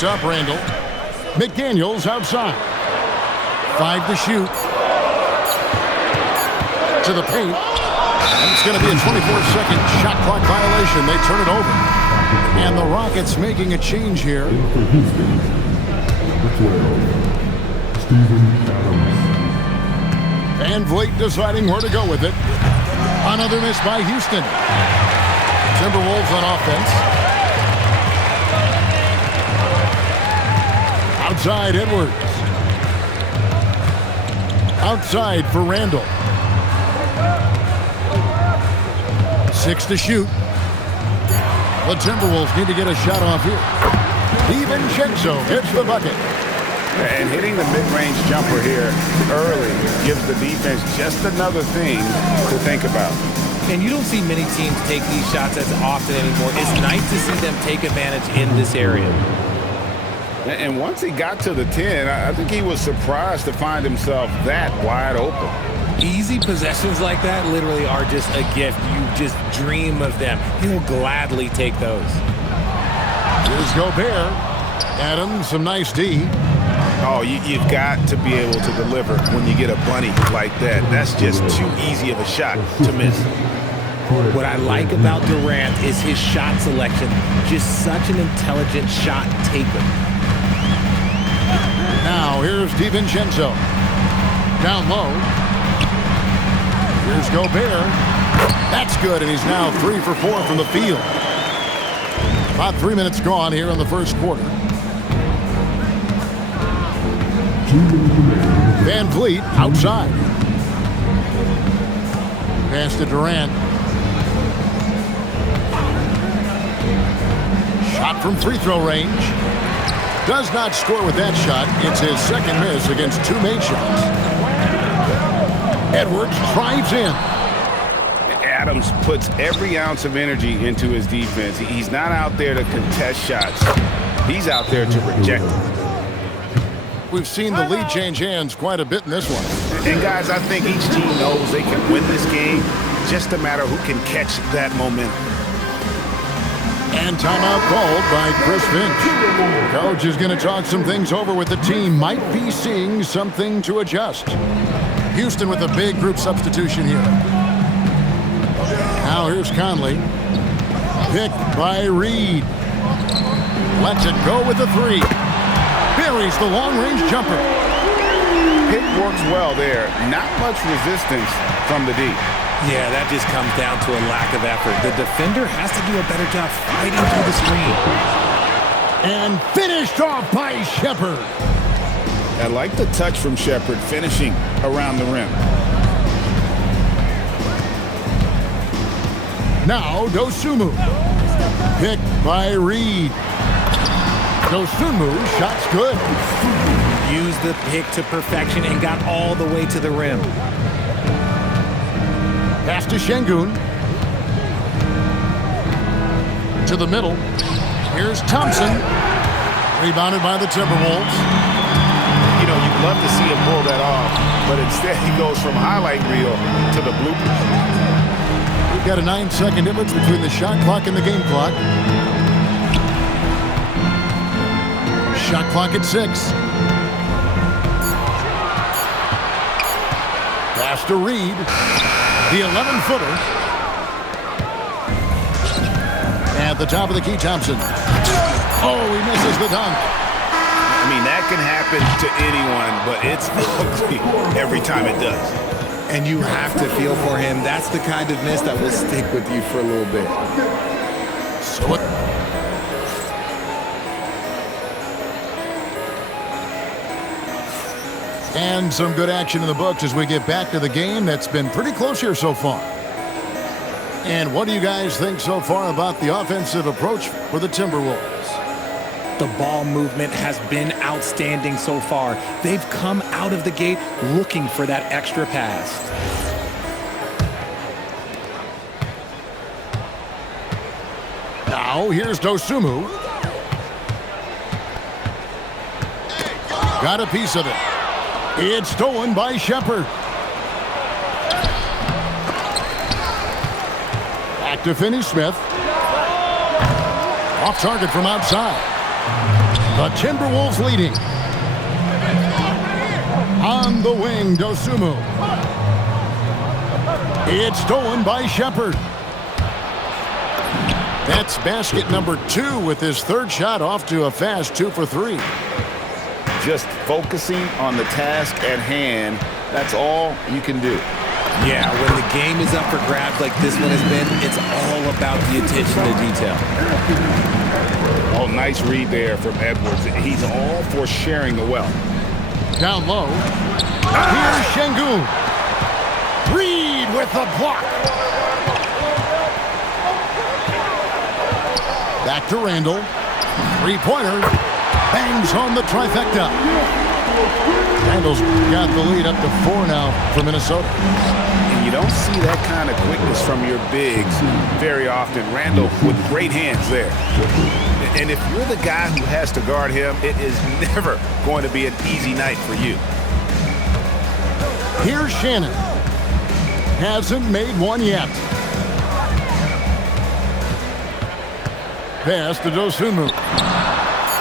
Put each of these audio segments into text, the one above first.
Picks up Randall. McDaniels outside. 5 to shoot. To the paint. And it's going to be a 24-second shot clock violation. They turn it over. And the Rockets making a change here. For Houston, number 12, Steven Adams. Van Vliet deciding where to go with it. Another miss by Houston. Timberwolves on offense. Outside Edwards. Outside for Randall. 6 to shoot. The Timberwolves need to get a shot off here. DiVincenzo hits the bucket. And hitting the mid-range jumper here early gives the defense just another thing to think about. And you don't see many teams take these shots as often anymore. It's nice to see them take advantage in this area. And once he got to the 10, I think he was surprised to find himself that wide open. Easy possessions like that literally are just a gift. You just dream of them. He'll gladly take those. Here's Gobert. Adams, some nice D. Oh, you've got to be able to deliver when you get a bunny like that. That's just too easy of a shot to miss. What I like about Durant is his shot selection. Just such an intelligent shot taker. Now, here's DiVincenzo. Down low. Here's Gobert. That's good, and he's now 3 for 4 from the field. About 3 minutes gone here in the first quarter. Van Vliet outside. Pass to Durant. Shot from free throw range. Does not score with that shot. It's his second miss against 2 made shots. Edwards drives in. Adams puts every ounce of energy into his defense. He's not out there to contest shots. He's out there to reject them. We've seen the lead change hands quite a bit in this one. And guys, I think each team knows they can win this game. Just a matter who can catch that momentum. And timeout called by Chris Finch. Coach is going to talk some things over with the team. Might be seeing something to adjust. Houston with a big group substitution here. Now here's Conley. Picked by Reed. Lets it go with the 3. Buries the long-range jumper. Pick works well there. Not much resistance from the D. Yeah, that just comes down to a lack of effort. The defender has to do a better job fighting through the screen. And finished off by Shepherd. I like the touch from Shepherd finishing around the rim. Now Dosunmu. Picked by Reed. Dosunmu, shot's good. Used the pick to perfection and got all the way to the rim. Pass to Şengün. To the middle. Here's Thompson. Rebounded by the Timberwolves. You know, you'd love to see him pull that off, but instead he goes from highlight reel to the bloopers. We've got a 9-second difference between the shot clock and the game clock. Shot clock at 6. Pass to Reed. The 11-footer. At the top of the key, Thompson. Oh, he misses the dunk. I mean, that can happen to anyone, but it's ugly every time it does. And you have to feel for him. That's the kind of miss that will stick with you for a little bit. So it. And some good action in the books as we get back to the game that's been pretty close here so far. And what do you guys think so far about the offensive approach for the Timberwolves? The ball movement has been outstanding so far. They've come out of the gate looking for that extra pass. Now, here's Dosunmu. Got a piece of it. It's stolen by Shepherd. Back to Finney-Smith. Off target from outside. The Timberwolves leading. On the wing, Dosunmu. It's stolen by Shepherd. That's basket number 2 with his third shot off to a fast 2 for 3. Just focusing on the task at hand, that's all you can do. Yeah, when the game is up for grabs like this one has been, it's all about the attention to detail. Oh, nice read there from Edwards. He's all for sharing the wealth. Down low. Here's Şengün. Reed with the block. Back to Randall. Three-pointer. Bangs home the trifecta. Randall's got the lead up to 4 now for Minnesota. And you don't see that kind of quickness from your bigs very often. Randall with great hands there. And if you're the guy who has to guard him, it is never going to be an easy night for you. Here's Shannon. Hasn't made one yet. Pass to Dosunmu.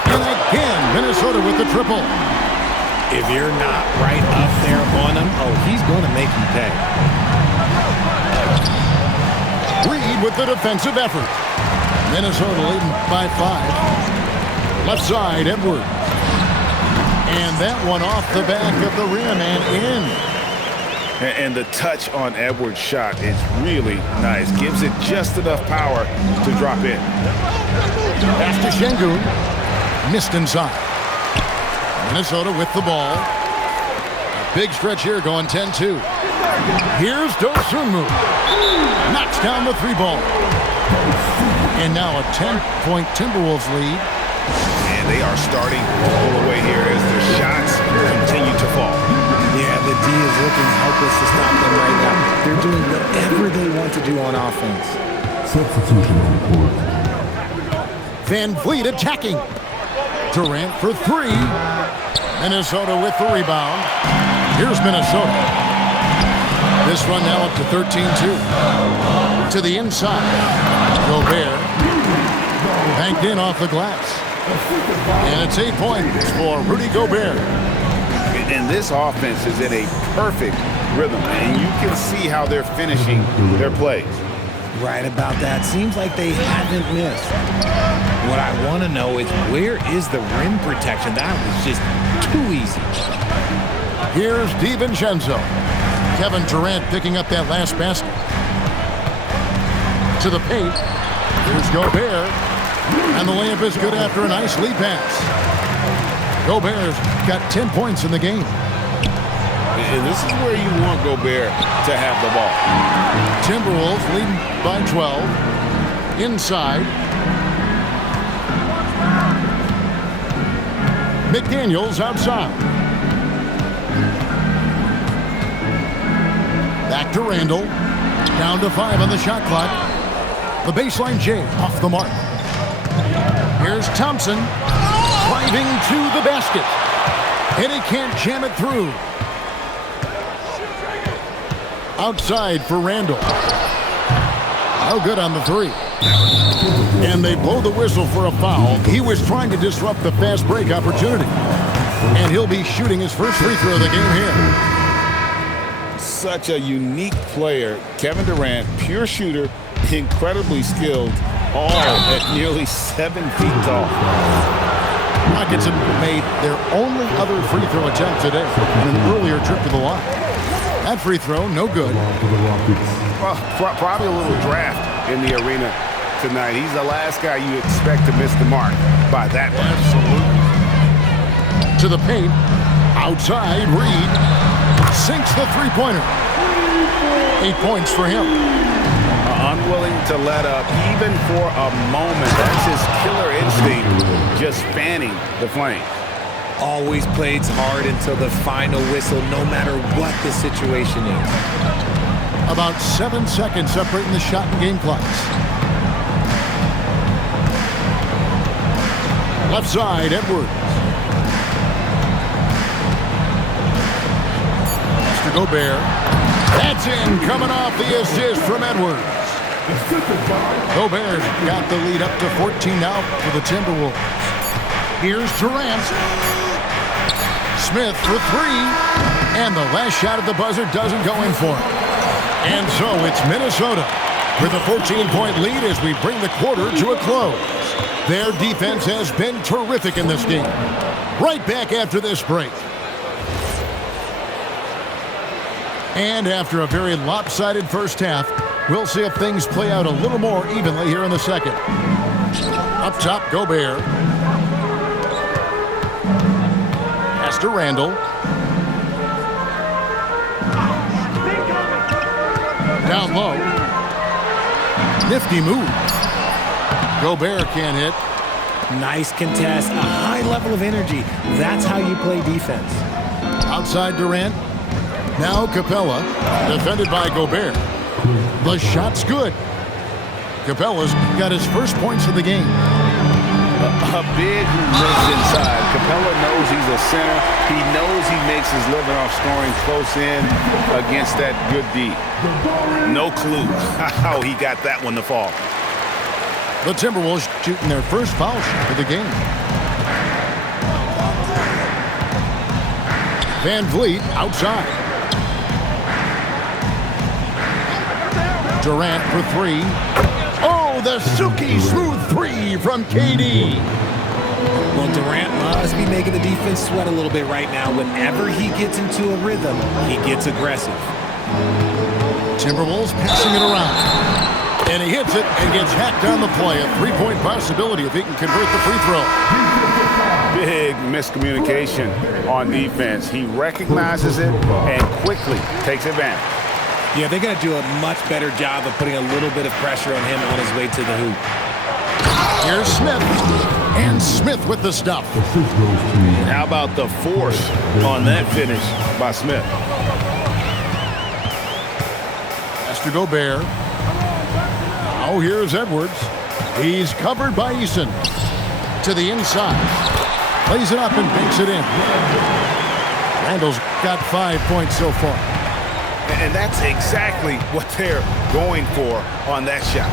And again, Minnesota with the triple. If you're not right up there on him, oh, he's going to make you pay. Reed with the defensive effort. Minnesota leading by 5. Left side, Edwards. And that one off the back of the rim and in. And the touch on Edwards' shot is really nice. Gives it just enough power to drop in. Pass to Şengün. Missed inside. Minnesota with the ball. A big stretch here going 10-2. Here's Dosunmu. Knocks down the 3-ball. And now a 10-point Timberwolves lead. And they are starting to pull away here as their shots continue to fall. Yeah, the D is looking helpless to stop them right now. They're doing whatever they want to do on offense. Substitution on the court. Van Vliet attacking. Durant for 3. Minnesota with the rebound. Here's Minnesota. This run now up to 13-2. To the inside. Gobert. Banked in off the glass. And it's 8 points for Rudy Gobert. And this offense is in a perfect rhythm. And you can see how they're finishing their plays. Right about that. Seems like they haven't missed. What I want to know is where is the rim protection? That was just too easy. Here's DiVincenzo. Kevin Durant picking up that last basket. To the paint. Here's Gobert. And the layup is good after a nice lead pass. Gobert's got 10 points in the game. And this is where you want Gobert to have the ball. Timberwolves leading by 12. Inside. McDaniels outside. Back to Randall. Down to 5 on the shot clock. The baseline J off the mark. Here's Thompson. Driving to the basket. And he can't jam it through. Outside for Randall. No good on the 3. And they blow the whistle for a foul. He was trying to disrupt the fast break opportunity. And he'll be shooting his first free throw of the game here. Such a unique player. Kevin Durant, pure shooter, incredibly skilled, all at nearly 7 feet tall. Rockets have made their only other free throw attempt today in an earlier trip to the line. That free throw, no good. Well, probably a little draft in the arena tonight. He's the last guy you expect to miss the mark by that much. Absolutely. To the paint. Outside, Reed sinks the three-pointer. 8 points for him. Unwilling to let up even for a moment. That's his killer instinct, just fanning the flames. Always plays hard until the final whistle, no matter what the situation is. About 7 seconds separating the shot and game clocks. Left side, Edwards. Mr. Gobert. That's in, coming off the assist from Edwards. Gobert's got the lead up to 14 now for the Timberwolves. Here's Durant. Smith for three. And the last shot at the buzzer doesn't go in for him. And so it's Minnesota with a 14-point lead as we bring the quarter to a close. Their defense has been terrific in this game. Right back after this break. And after a very lopsided first half, we'll see if things play out a little more evenly here in the second. Up top, Gobert. Pass to Randall. Down low. Nifty move. Gobert can't hit. Nice contest, a high level of energy. That's how you play defense. Outside Durant. Now Capella, defended by Gobert. The shot's good. Capella's got his first points of the game. A big who lives inside. Capella knows he's a center. He knows he makes his living off scoring close in against that good D. No clue how he got that one to fall. The Timberwolves shooting their first foul shot of the game. Van Vliet outside. Durant for three. Oh, the silky smooth three from KD. Well, Durant must be making the defense sweat a little bit right now. Whenever he gets into a rhythm, he gets aggressive. Timberwolves passing it around. And he hits it and gets hacked on the play. A three-point possibility if he can convert the free throw. Big miscommunication on defense. He recognizes it and quickly takes advantage. Yeah, they're going to do a much better job of putting a little bit of pressure on him on his way to the hoop. Here's Smith. And Smith with the stuff. How about the force on that finish by Smith? Pass to Gobert. Now here's Edwards. He's covered by Eason. To the inside. Plays it up and banks it in. Randall's got 5 points so far. And that's exactly what they're going for on that shot.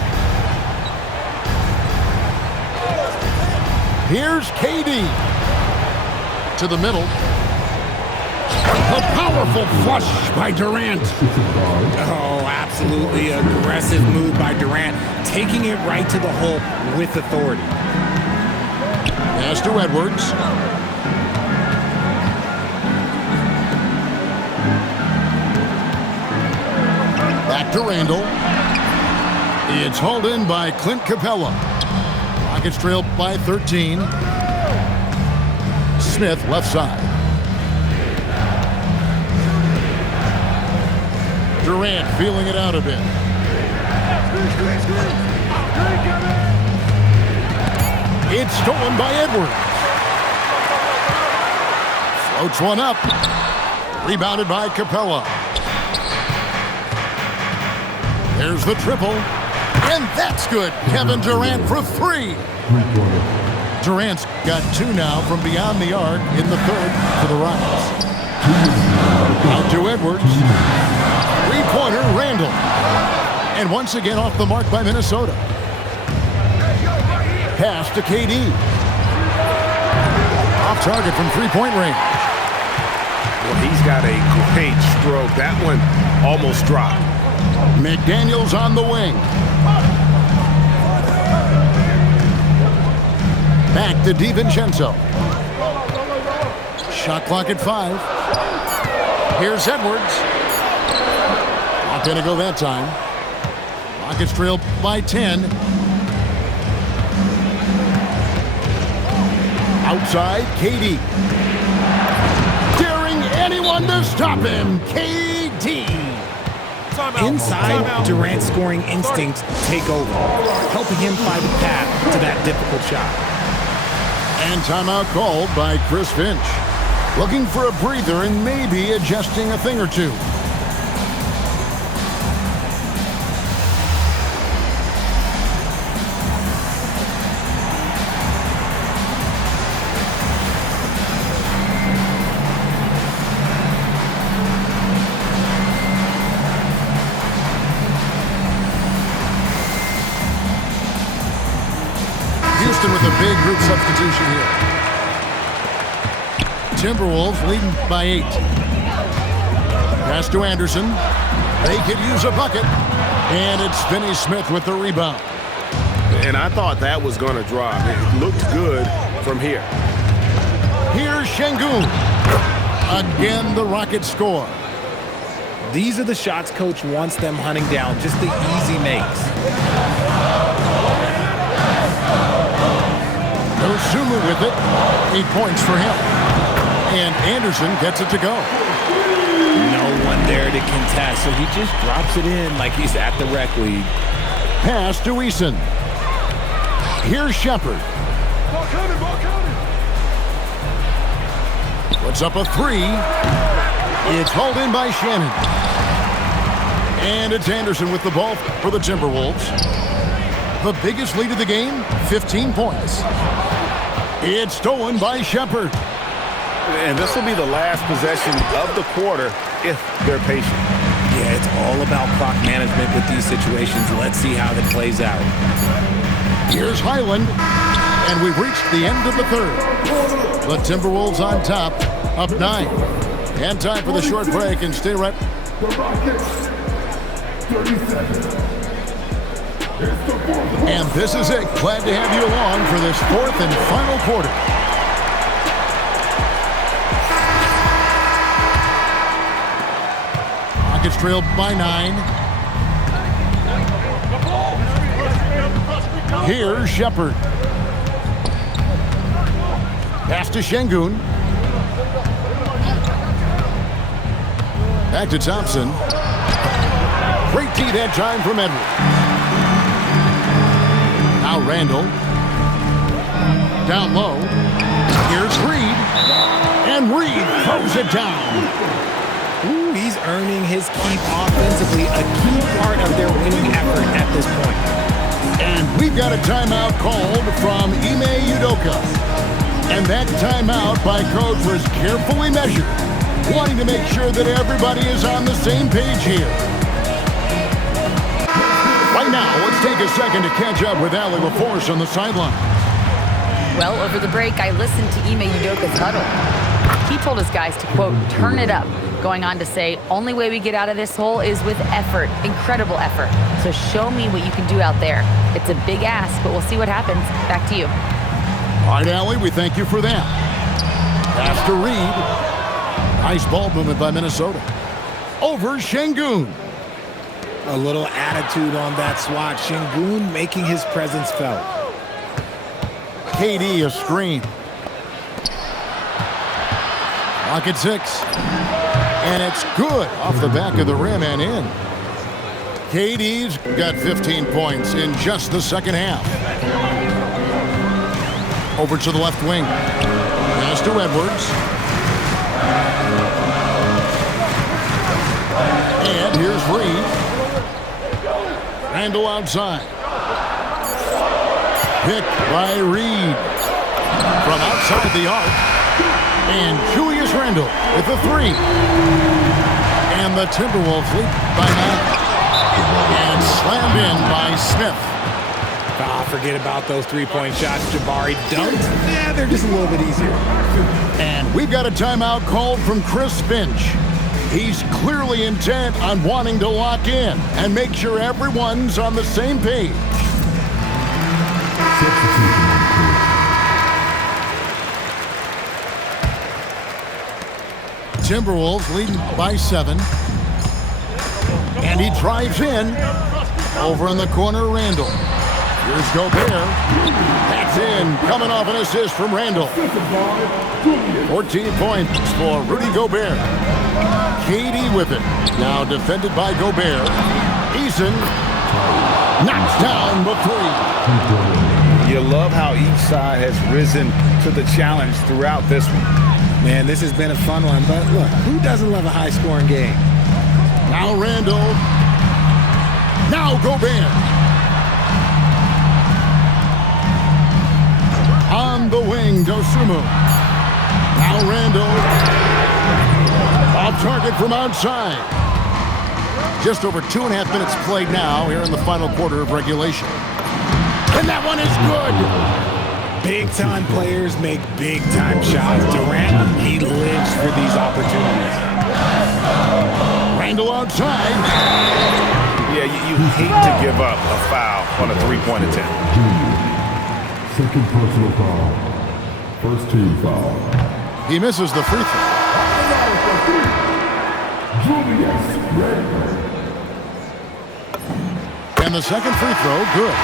Here's KD. To the middle. A powerful flush by Durant. Oh, absolutely aggressive move by Durant, taking it right to the hole with authority. Pass to Edwards. Back to Randall. It's hauled in by Clint Capella. Rockets trail by 13. Smith left side. Durant feeling it out a bit. It's stolen by Edwards. Floats one up. Rebounded by Capella. There's the triple. And that's good. Kevin Durant for three. Durant's got two now from beyond the arc in the third for the Rockets. Out to Edwards. Three-pointer, Randall. And once again off the mark by Minnesota. Pass to KD. Off target from three-point range. Well, he's got a great stroke. That one almost dropped. McDaniels on the wing. Back to DiVincenzo. Shot clock at 5. Here's Edwards. Not going to go that time. Rockets trail by 10. Outside, KD. Daring anyone to stop him. KD. Inside, Durant's scoring instincts take over, helping him find a path to that difficult shot. And timeout called by Chris Finch. Looking for a breather and maybe adjusting a thing or two. Houston with a big group substitution here. Timberwolves leading by 8. Pass to Anderson. They could use a bucket. And it's Finney Smith with the rebound. And I thought that was going to drop. It looked good from here. Here's Şengün. Again, the Rockets score. These are the shots coach wants them hunting down, just the easy makes. Dosunmu with it. 8 points for him. And Anderson gets it to go. No one there to contest, so he just drops it in like he's at the rec league. Pass to Eason. Here's Shepherd. Puts up a 3. It's hauled in by Shannon. And it's Anderson with the ball for the Timberwolves. The biggest lead of the game, 15 points. It's stolen by Shepherd. And this will be the last possession of the quarter if they're patient. Yeah, it's all about clock management with these situations. Let's see how that plays out. Here's Highland, and we've reached the end of the third. The Timberwolves on top, up 9. And time for the short break, and stay right. The Rockets, 30 seconds. And this is it. Glad to have you along for this fourth and final quarter. Rockets trailed by 9. Here's Shepherd. Pass to Şengün. Back to Thompson. Great D that time from Edwards. Now Randall. Down low. Here's Reed. And Reed throws it down. Ooh, he's earning his keep offensively, a key part of their winning effort at this point. And we've got a timeout called from Ime Udoka. And that timeout by coach was carefully measured, wanting to make sure that everybody is on the same page here. Right now, let's take a second to catch up with Allie LaForce on the sideline. Well, over the break, I listened to Ime Udoka's huddle. He told his guys to, quote, turn it up, going on to say, only way we get out of this hole is with effort, incredible effort. So show me what you can do out there. It's a big ask, but we'll see what happens. Back to you. All right, Allie, we thank you for that. Pass to Reed. Nice ball movement by Minnesota. Over Şengün. A little attitude on that swat. Şengün making his presence felt. KD a screen. Rocket 6. And it's good off the back of the rim and in. KD's got 15 points in just the second half. Over to the left wing. Pass to Edwards. And here's Reed. Randall outside. Picked by Reed. From outside the arc. And Julius Randle with the 3. And the Timberwolves lead by 9. And slammed in by Smith. Forget about those three-point shots. Jabari dunked. Yeah, they're just a little bit easier. And we've got a timeout called from Chris Finch. He's clearly intent on wanting to lock in and make sure everyone's on the same page. Timberwolves leading by 7. And he drives in. Over in the corner, Randall. Here's Gobert. That's in. Coming off an assist from Randall. 14 points for Rudy Gobert. KD with it. Now defended by Gobert. Eason knocks down the 3. You love how each side has risen to the challenge throughout this one. Man, this has been a fun one, but look, who doesn't love a high-scoring game? Now Randall. Now Gobert. On the wing, Dosunmu. Now Randall. Off target from outside. Just over 2.5 minutes played now here in the final quarter of regulation. And that one is good. Big-time players make big-time shots. Durant, he for these opportunities. Randall outside. Yeah, you hate to give up a foul on a three-point attempt. Second personal foul. First team foul. He misses the free throw. Julius Randle. And the second free throw, good.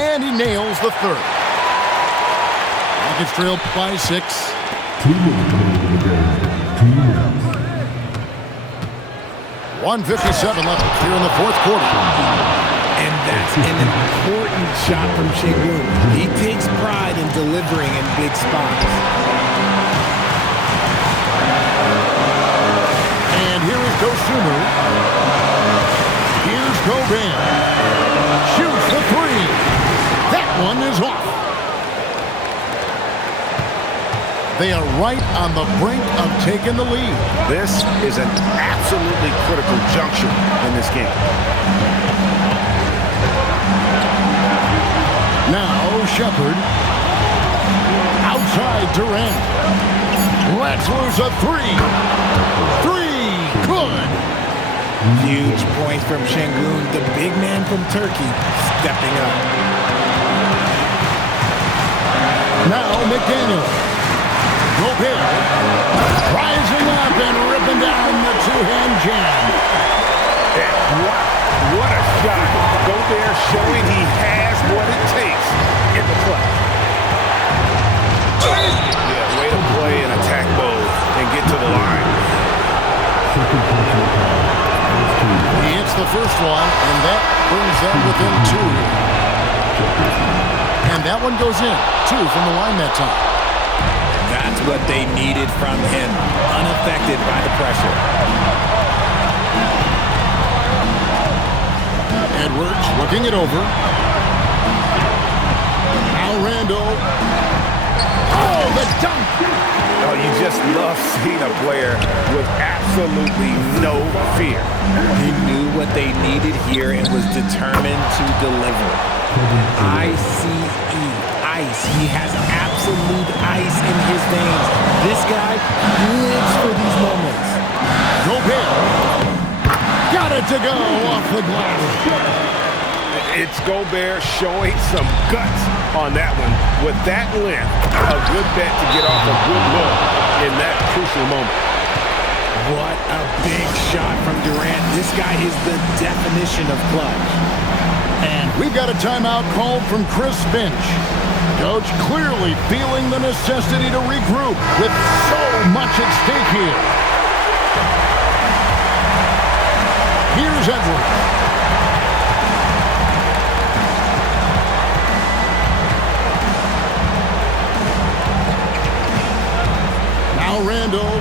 And he nails the third. Rockets trail by 6. 2 minutes remaining in the game. 2 minutes. 1:57 left here in the fourth quarter. And that's an important shot from Sengun. He takes pride in delivering in big spots. And here is Dosunmu. Here's Gobert. Shoots the three. That one is off. They are right on the brink of taking the lead. This is an absolutely critical juncture in this game. Now Shepard. Outside Durant. Lets loose a three. Three. Good. Huge points from Sengun, the big man from Turkey, stepping up. Now McDaniel. Gobert. Rising up and ripping down the two-hand jam. What a shot. Gobert showing he has what it takes in the clutch. Yeah, way to play in attack mode and get to the line. Second personal foul. First team foul. He hits the first one, and that brings them within 2. And that one goes in. 2 from the line that time. That's what they needed from him, unaffected by the pressure. Edwards looking it over. Now Randall. Oh, the dunk! Oh, you just love seeing a player with absolutely no fear. He knew what they needed here and was determined to deliver. ICE, ice. He has absolute ice in his veins. This guy lives for these moments. Gobert. Got it to go off the glass. It's Gobert showing some guts on that one. With that length, a good bet to get off a good look in that crucial moment. What a big shot from Durant. This guy is the definition of clutch. And we've got a timeout called from Chris Finch. Coach clearly feeling the necessity to regroup with so much at stake here. Here's Edwards. Now Randall.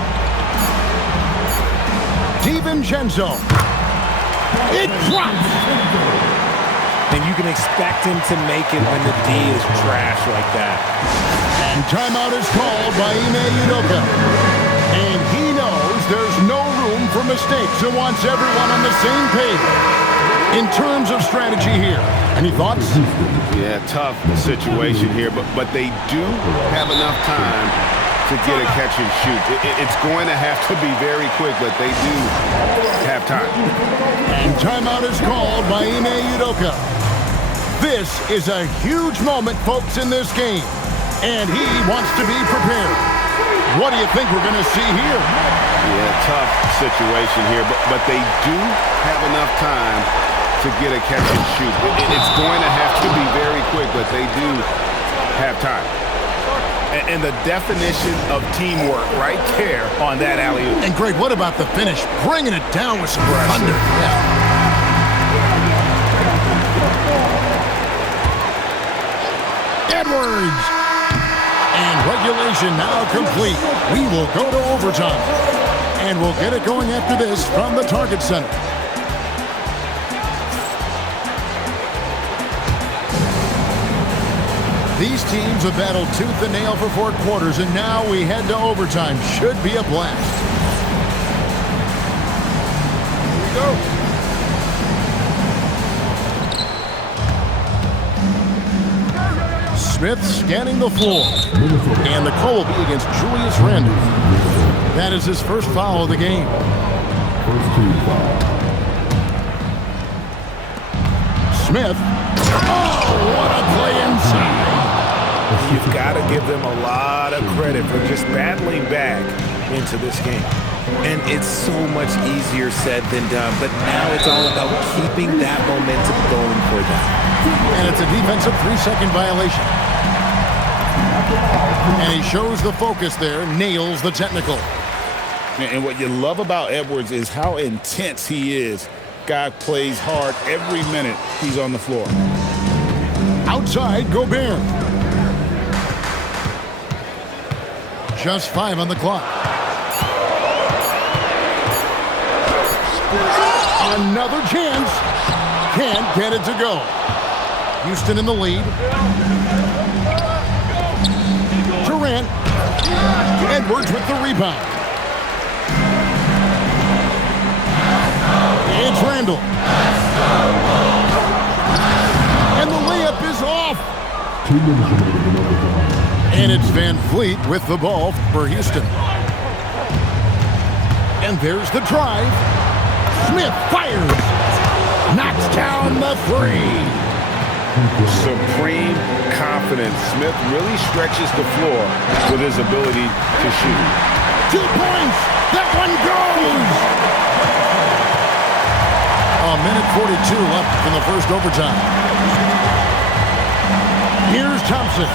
DiVincenzo. It drops. And you can expect him to make it when the D is trash like that. And timeout is called by Ime Udoka. And he knows there's no room for mistakes and wants everyone on the same page. In terms of strategy here, any thoughts? Yeah, tough situation here, but they do have enough time to get a catch and shoot. It's going to have to be very quick, but they do have time. And timeout is called by Ime Udoka. This is a huge moment, folks, in this game. And he wants to be prepared. What do you think we're going to see here? Yeah, tough situation here, but they do have enough time to get a catch and shoot. It's going to have to be very quick, but they do have time. And the definition of teamwork right there on that alley-oop. And Greg, what about the finish? Bringing it down with some thunder. Edwards. And regulation now complete. We will go to overtime. And we'll get it going after this from the Target Center. These teams have battled tooth and nail for 4 quarters, and now we head to overtime. Should be a blast. Here we go. Smith scanning the floor. And the call will be against Julius Randle. That is his first foul of the game. First team foul. Smith. Oh, what a play inside. You've got to give them a lot of credit for just battling back into this game. And it's so much easier said than done, but now it's all about keeping that momentum going for them. And it's a defensive 3-second violation. And he shows the focus there, nails the technical. And what you love about Edwards is how intense he is. Guy plays hard every minute he's on the floor. Outside, Gobert. Just 5 on the clock. Another chance. Can't get it to go. Houston in the lead. Durant. Edwards with the rebound. It's Randle. And the layup is off. 2 minutes remaining in overtime. And it's Van Fleet with the ball for Houston. And there's the drive. Smith fires. Knocks down the 3. Supreme confidence. Smith really stretches the floor with his ability to shoot. 2 points. That one goes. A minute 42 left in the first overtime. Here's Thompson.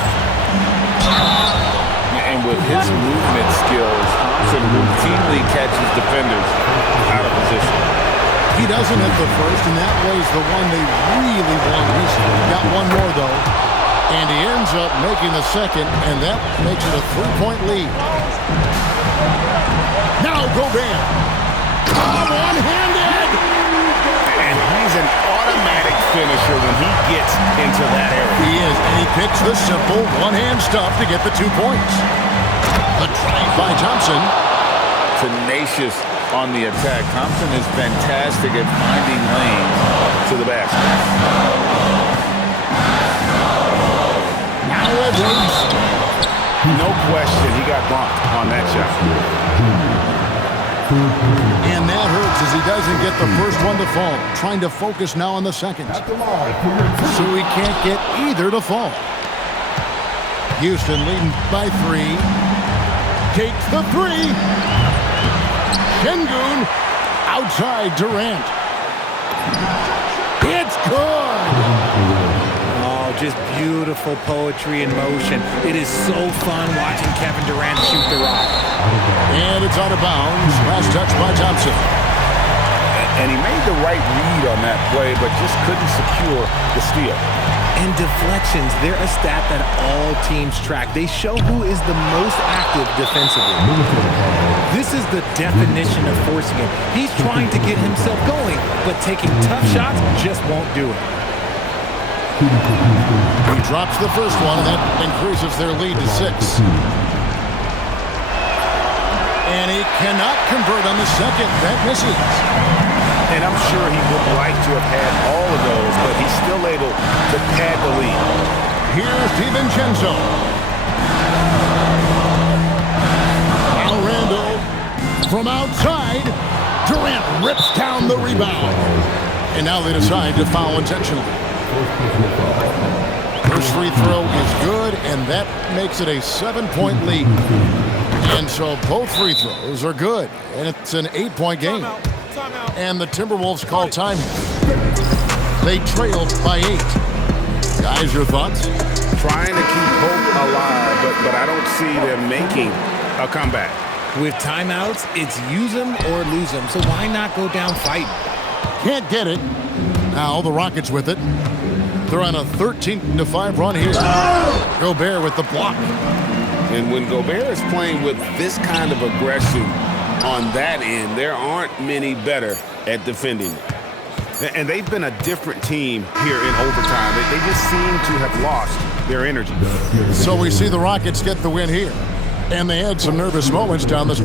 And with his movement skills, Thompson routinely catches defenders out of position. He doesn't hit the first, and that was the one they really wanted. He's got one more, though. And he ends up making the second, and that makes it a 3-point lead. Now Gobert. One-handed! And he's an automatic finisher when he gets into that area. He is, and he picks the simple one-hand stuff to get the 2 points. The drive by Thompson. Tenacious on the attack. Thompson is fantastic at finding lanes to the basket. Now Edwards. No question, he got bumped on that shot. And that hurts as he doesn't get the first one to fall. Trying to focus now on the second. So he can't get either to fall. Houston leading by 3. Takes the 3. Şengün outside Durant. It's good. Oh, just beautiful poetry in motion. It is so fun watching Kevin Durant shoot the rock. And it's out of bounds. Last touch by Thompson. And he made the right read on that play, but just couldn't secure the steal. And deflections, they're a stat that all teams track. They show who is the most active defensively. This is the definition of forcing him. He's trying to get himself going, but taking tough shots just won't do it. He drops the first one, and that increases their lead to 6. And he cannot convert on the second. That misses. And I'm sure he would like to have had all of those, but he's still able to pad the lead. Here's DiVincenzo. Now Randle from outside. Durant rips down the rebound. And now they decide to foul intentionally. First free throw is good, and that makes it a 7-point lead. And so both free throws are good, and it's an 8-point game. And the Timberwolves call time. They trailed by 8. Guys, your thoughts? Trying to keep hope alive, but I don't see them making a comeback. With timeouts, it's use them or lose them. So why not go down fighting? Can't get it. Now the Rockets with it. They're on a 13-5 run here. Gobert with the block. And when Gobert is playing with this kind of aggression on that end, there aren't many better at defending it. And they've been a different team here in overtime. They just seem to have lost their energy. So we see the Rockets get the win here. And they had some nervous moments down the